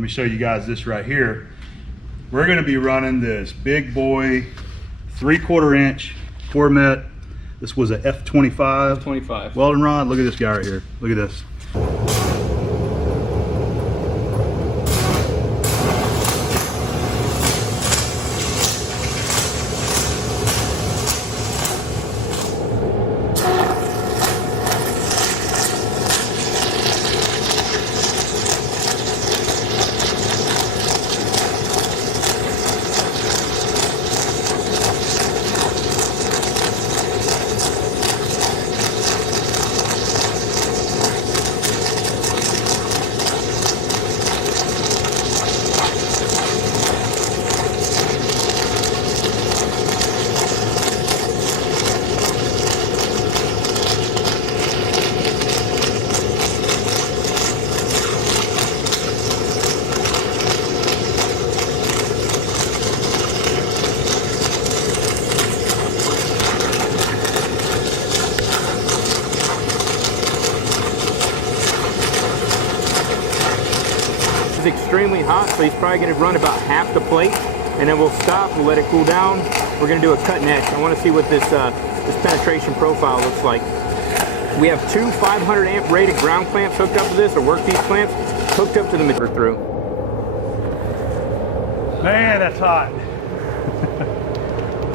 let me show you guys this right here. We're going to be running this big boy 3/4 inch Cormet. This was a F25 welding rod. Look at this guy right here. Look at this. Extremely hot, so he's probably going to run about half the plate, and then we'll stop, we'll let it cool down. We're going to do a cut and etch. I want to see what this this penetration profile looks like. We have two 500 amp rated ground clamps hooked up to this, or workpiece clamps hooked up to the meter through. Man, that's hot.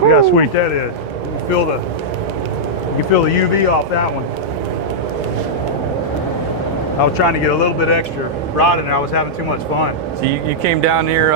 Look how sweet that is. You can feel the UV off that one. I was trying to get a little bit extra rod in there. I was having too much fun. So you came down here.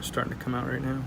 Starting to come out right now.